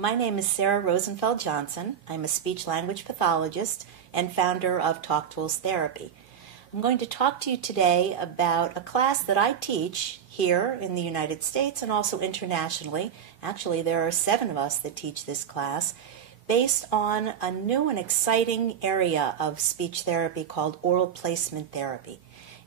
My name is Sarah Rosenfeld Johnson. I'm a speech-language pathologist and founder of TalkTools Therapy. I'm going to talk to you today about a class that I teach here in the United States and also internationally. Actually, there are 7 of us that teach this class based on a new and exciting area of speech therapy called oral placement therapy.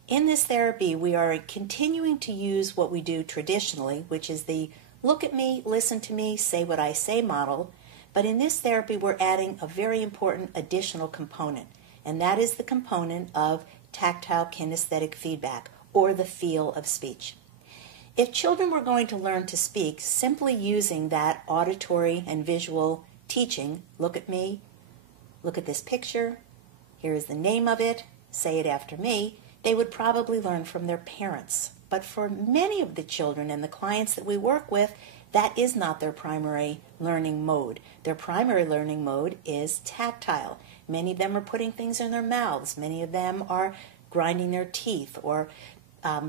In this therapy, we are continuing to use what we do traditionally, which is the look at me, listen to me, say what I say model. But in this therapy, we're adding a very important additional component, and that is the component of tactile kinesthetic feedback, or the feel of speech. If children were going to learn to speak simply using that auditory and visual teaching, look at me, look at this picture, here is the name of it, say it after me, they would probably learn from their parents. But for many of the children and the clients that we work with, that is not their primary learning mode. Their primary learning mode is tactile. Many of them are putting things in their mouths. Many of them are grinding their teeth or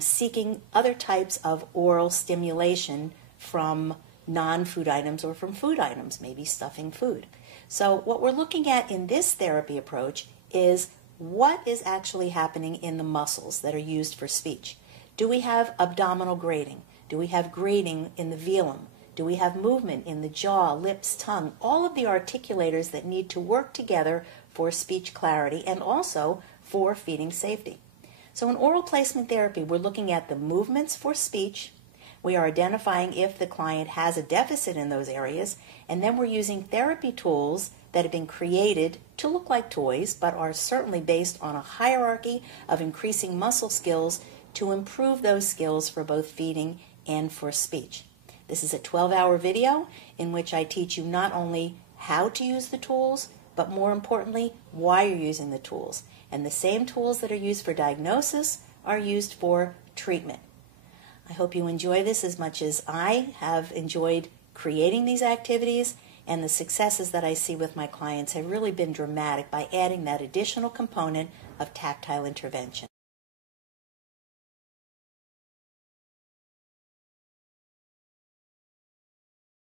seeking other types of oral stimulation from non-food items or from food items, maybe stuffing food. So what we're looking at in this therapy approach is what is actually happening in the muscles that are used for speech. Do we have abdominal grating? Do we have grating in the velum? Do we have movement in the jaw, lips, tongue? All of the articulators that need to work together for speech clarity and also for feeding safety. So in oral placement therapy, we're looking at the movements for speech. We are identifying if the client has a deficit in those areas, and then we're using therapy tools that have been created to look like toys, but are certainly based on a hierarchy of increasing muscle skills to improve those skills for both feeding and for speech. This is a 12-hour video in which I teach you not only how to use the tools, but more importantly, why you're using the tools. And the same tools that are used for diagnosis are used for treatment. I hope you enjoy this as much as I have enjoyed creating these activities, and the successes that I see with my clients have really been dramatic by adding that additional component of tactile intervention.